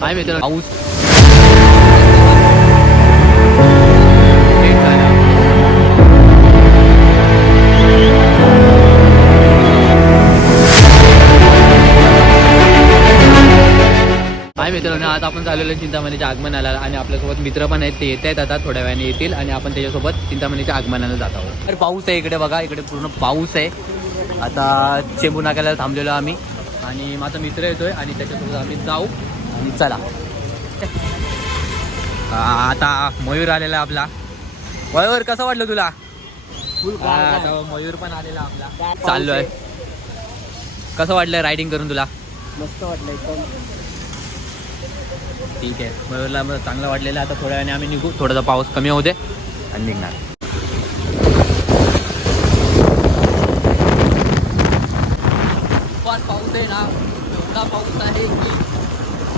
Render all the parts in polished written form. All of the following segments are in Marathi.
काय मित्र पाऊस हाय मित्रांनो, आज आपण चाललेलो चिंतामणीच्या आगमनाला आणि आपल्यासोबत मित्र पण आहेत. ते येत आहेत, आता थोड्या वेळाने येतील आणि आपण त्याच्यासोबत चिंतामणीच्या आगमनाला जात आहोत. तर पाऊस आहे इकडे बघा, इकडे पूर्ण पाऊस आहे. आता चेंबू नाक्याला थांबलेलो आम्ही आणि माझा मित्र येतोय आणि त्याच्यासोबत आम्ही जाऊ आणि चला. आता मयूर आलेला आपला. मयूर कसं वाटलं तुला? आता मयूर पण आलेला आपला. चाललोय. कसं वाटलं रायडिंग करून तुला? मस्त वाटलं एकदम. ठीक आहे, मयूरला चांगलं वाटलेलं. आता थोड्या वेळाने आम्ही निघू, थोडासा पाऊस कमी होऊ दे आणि निघणार. पण पाऊस आहे ना, एवढा पाऊस आहे की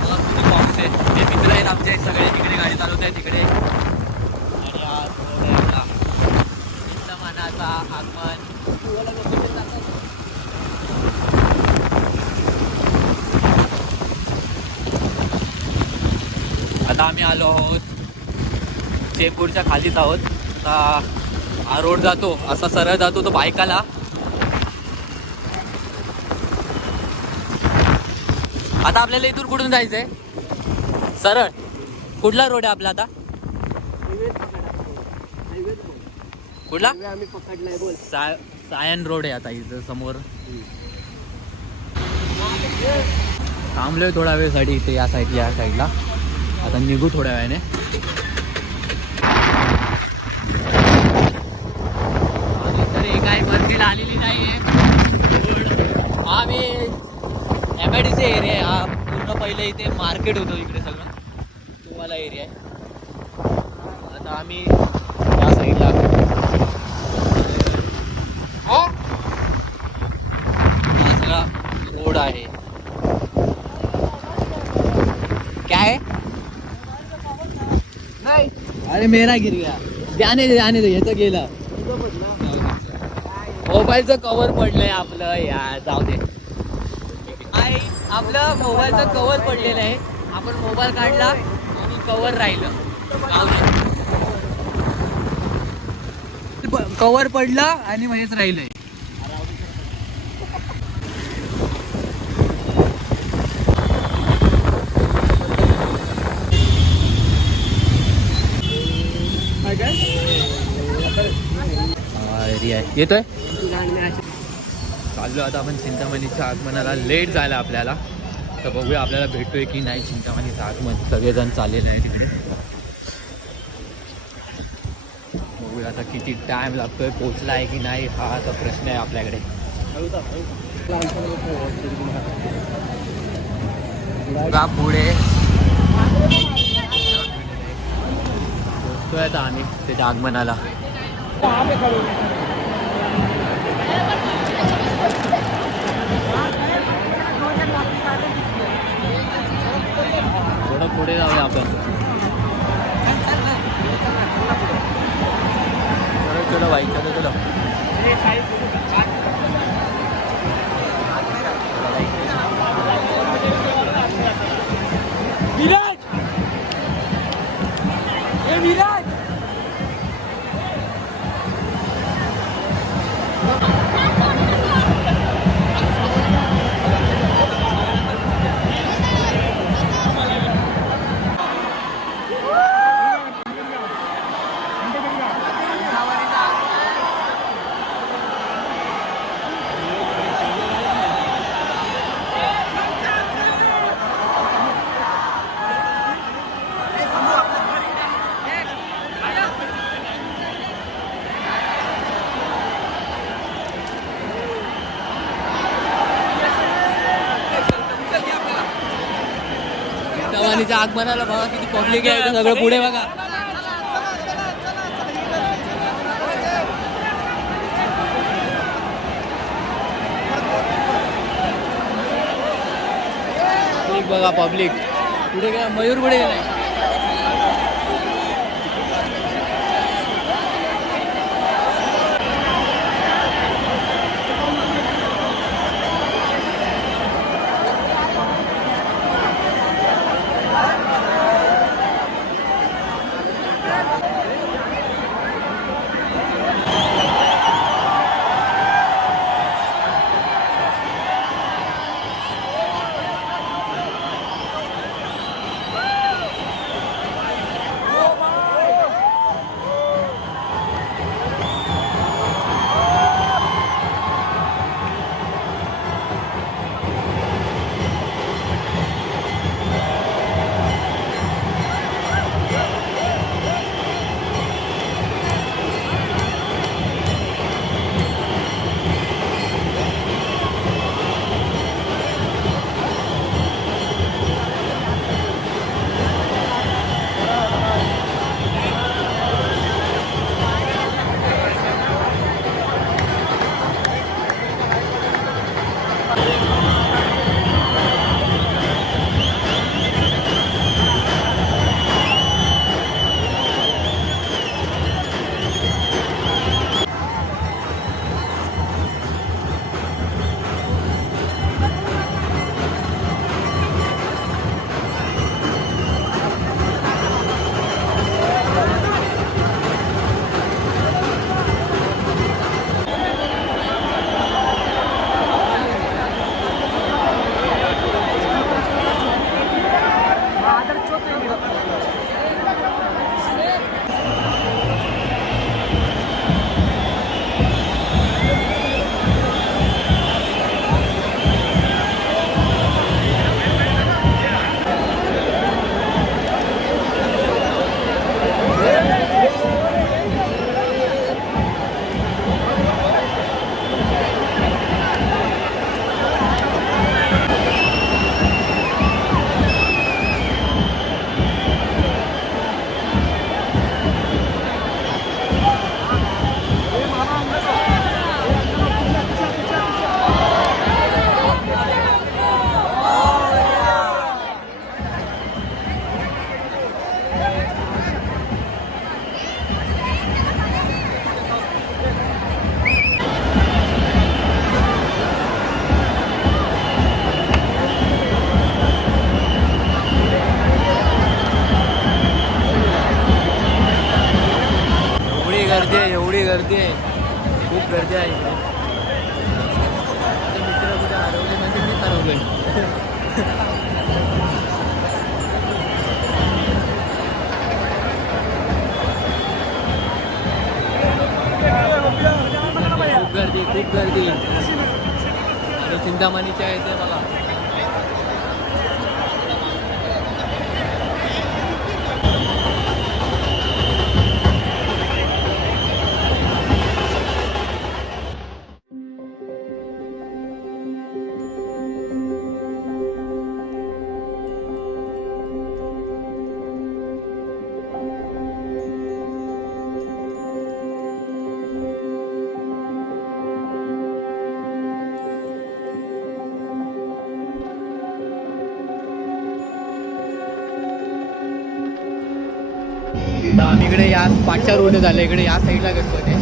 किती पाऊस आहे. हे मित्र आहेत आमचे सगळे, तिकडे गाडी चालवत आहे तिकडे. आणि आज चिंतामणाचा आगमन. आता आम्ही आलो आहोत चेंबूरच्या खालीच आहोत. आता हा रोड जातो असा सरळ जातो तो बायकाला. आता आपल्याला इथून कुठून जायचंय? सरळ कुठला रोड आहे आपला आता? कुठला? आम्ही पकडलाय बोल. सायन रोड आहे आता इथं समोर. थांबलोय थोडा वेळसाठी इथे या साईडला. आता निघू थोड्या वेळाने. तरी काही मंदिर आलेली नाहीये. आम्ही MIDC एरिया आहे हा. पूर्ण पहिले इथे मार्केट होतं इकडे सगळं. तुम्हाला एरिया आहे. आता आम्ही या साईडला हा सगळा रोड आहे. काय है? नहीं, अरे मेरा गिर गया. जाने दे ह्याचं गेलं. मोबाईलचं कवर पडलंय आपलं. यार जाऊ दे. आपलं मोबाईलचं कवर पडलेलं आहे. आपण मोबाईल काढला आणि कवर राहिलं. कवर पडला आणि मध्येच राहिलंय. एरिया आहे येतोय. चाललो आता आपण चिंतामणीच्या आगमनाला. लेट झाला आपल्याला, तर बघूया आपल्याला भेटतोय की नाही चिंतामणीचं आगमन. सगळेजण चाललेले आहे तिकडे. बघूया आता किती टाइम लागतोय, पोचला आहे की नाही हा आता प्रश्न आहे आपल्याकडे. बघा पुढे पोचतोय आता आम्ही त्याच्या आगमनाला. थोडं पुढे जाऊया आपण. चलो भाई चलो. विराज चिंतामणीच्या आगमनाला बघा किती पब्लिक आहे इथं सगळं. पुढे बघा. बघा पब्लिक पुढे गेला. मयूर पुढे गेलाय. गर्दी आहे, खूप गर्दी आहे इकडे. आता मित्र कुठे हरवले म्हणजे मीच हरवले. खूप गर्दी, खूप गर्दी. आणि चिंतामणीच्या येते बघा. आम्ही इकडे या पाचच्या रोडने झालं, इकडे या साईडला गणपती आहे,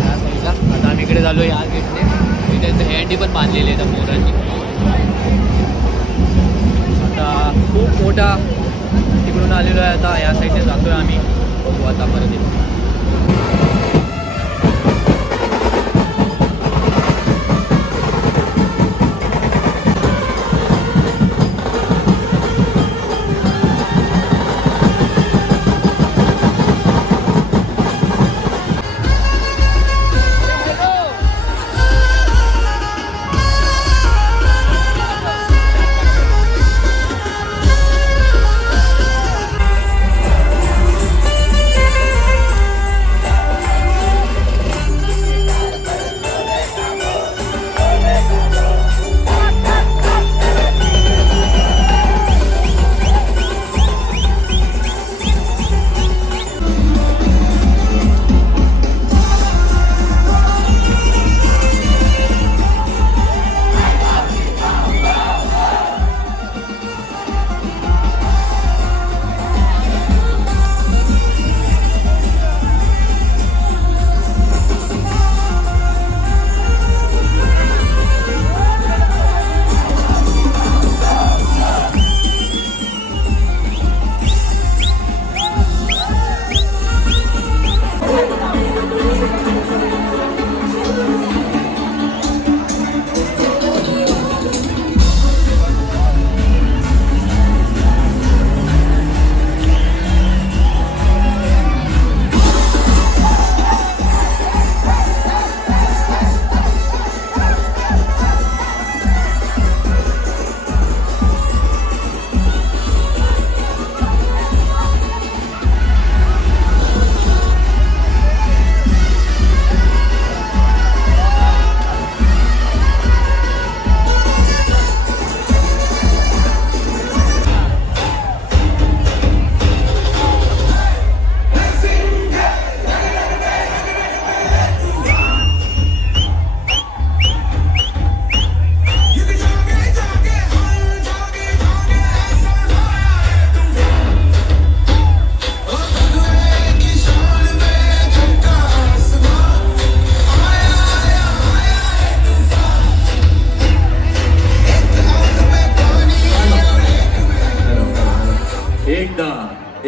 या साईडला. आता आम्ही इकडे झालो या गेटने. इथे दहीहंडी पण बांधलेली आहे त्या मोरांनी. आता खूप मोठा तिकडून आलेलो आहे. आता या साईडने जातोय आम्ही, बघू आता परत येतो.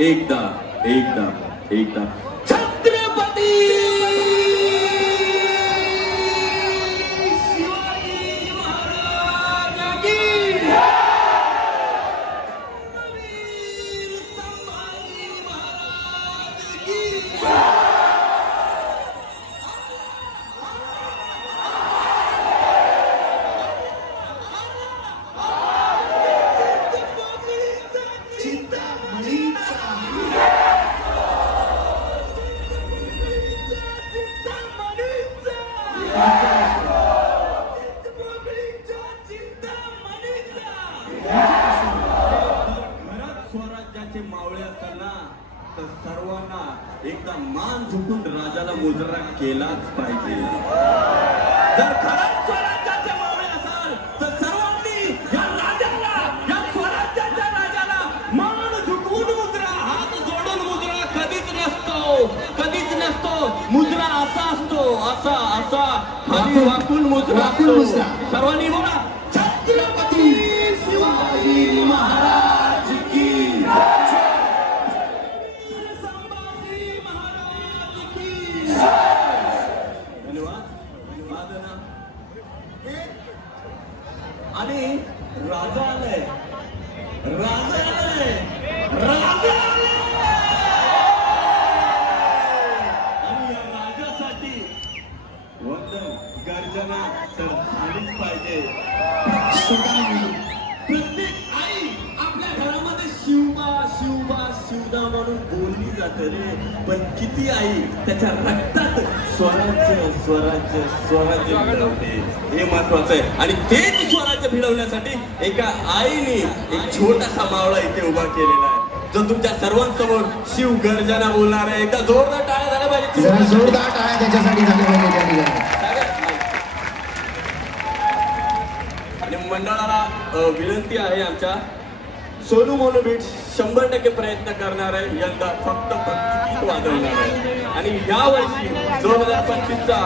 एकदा एकदा एकदा छत्रपती शिवाजी महाराज की वीर संभाजी महाराज की स्वराज्याचे मावळे असताना तर सर्वांना एकदा मान झुकून राजाला मुजरा केलाच पाहिजे. जर खरंच स्वराज्याचे मावळे असाल तर सर्वांनी या राजाला, या स्वराज्याच्या राजाला मान झुकवून मुजरा, हात जोडून मुजरा कधीच नसतो, कधीच नसतो. मुजरा असा असतो, असा असा खाली वाकून मुजरा असतो. सर्वांनी बोला छत्रपती शिवाजी महाराज की संभाजी महाराज की शिवबा शिवदा म्हणून बोलली जाते रे, पण किती आई त्याच्या रक्तात स्वराज्य स्वराज्य स्वराज्य भिडवते, हे महत्वाचं आहे. आणि तेच स्वराज्य भिडवण्यासाठी एका आईने एक छोटासा मावळा इथे उभा केलेला आहे, जो तुमच्या सर्वांसमोर शिव गर्जना बोलणार आहे. एकदा जोरदार टाळ्या झाल्या पाहिजे, जरा जोरदार टाळ्या त्याच्यासाठी झाल्या पाहिजे त्या ठिकाणी. आणि मंडळाला विनंती आहे आमच्या, सोनू मोनू बीट 100% प्रयत्न करणार आहे, यंदा फक्त भक्तिगीत वाजवणार आहे. आणि यावर्षी 2025चा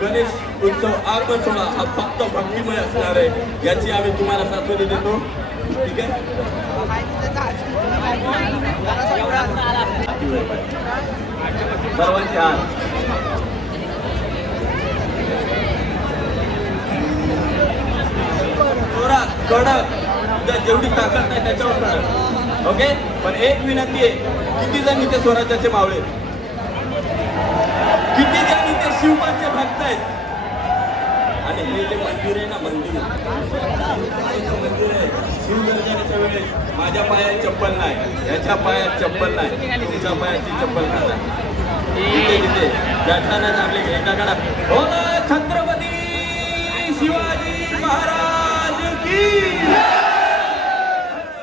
गणेश उत्सव आगमन सोहळा हा फक्त भक्तिमय असणार आहे, याची आम्ही तुम्हाला साथवणी देतो. ठीक आहे, सर्वांचे हात जोरात कडक, जेवढी ताकद नाही त्याच्यावर कडक. ओके, पण एक विनंती आहे, किती जण इथे स्वराज्याचे मावळे, किती जण इथे शिवबाचे भक्त आहेत. आणि हे जे मंदिर आहे ना, मंदिर आहे, शिवगर्जनेच्या वेळेस माझ्या पायात चप्पल नाही, याच्या पायात चप्पल नाही, तुमच्या पायाची चप्पल नाही. तिथे तिथे त्याच्यानं चांगले एकदा काढा, बोला छत्रपती शिवाजी महाराज की,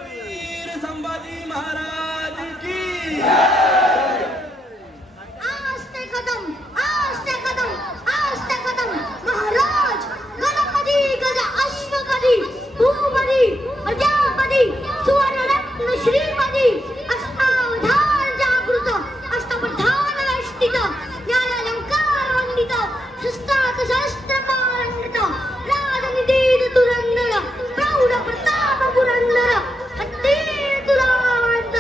वीर संभाजी महाराज की. आस्ते कदम महाराज गणपती गज अश्वपदी भूपदी प्रजापती सुवर्णरत्न श्रीपदी अष्टावधान जागृत अष्टप्रधान वेष्टित न्यायालंकार वंदित शस्त्रात शस्त्र पारंगत राजनिधीत तुरंदर प्रौढ प्रताप पुरंदर हत्तीर तुरावंत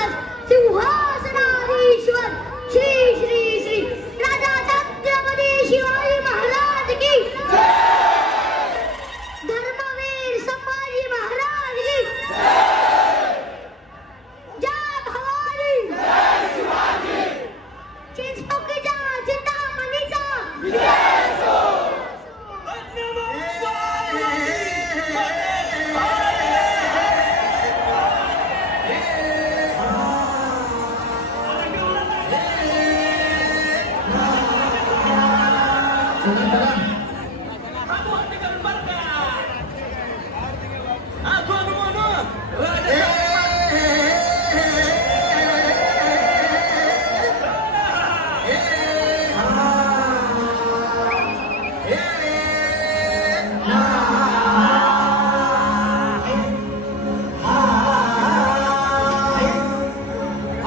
सिंहासनाधीश्वर श्री श्री श्री राजा छत्रपती शिवाजी महाराज की, धर्मवीर संभाजी महाराज की, जय भवानी, चिंचपोकळीचा चिंतामणीचा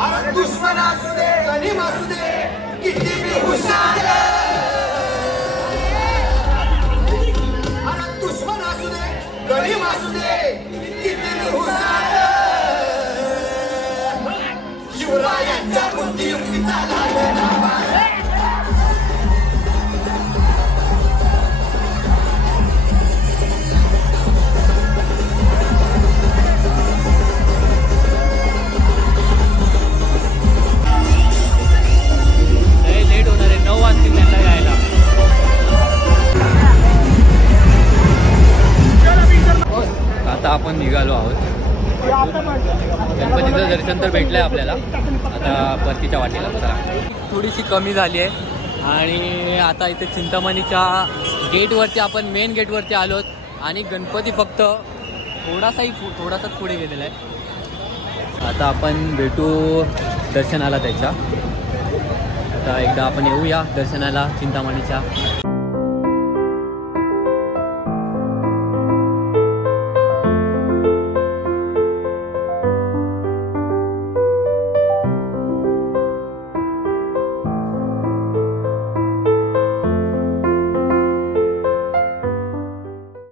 अरे दुश्मन असू दे गनीम असू दे, किती बी हुशार. अरे दुश्मन असू दे गनीम असू दे, किती बी हुशार. शिवरायांच्या बुद्धियुक्तीचा लाभ घ्यावा. लेट होणार आहे, 9 वाजतील त्यांना यायला. आता आपण निघालो आहोत. गणपतीचं दर्शन तर भेटलंय आपल्याला, आता परतीच्या वाटेला चला. थोडीशी कमी झाली आहे आणि आता इथे चिंतामणीच्या गेटवरती आपण मेन गेटवरती आलोत आणि गणपती फक्त थोडासाच पुढे गेलेला आहे. आता आपण भेटू दर्शनाला त्याच्या. आता एकदा आपण येऊया दर्शनाला चिंतामणीच्या.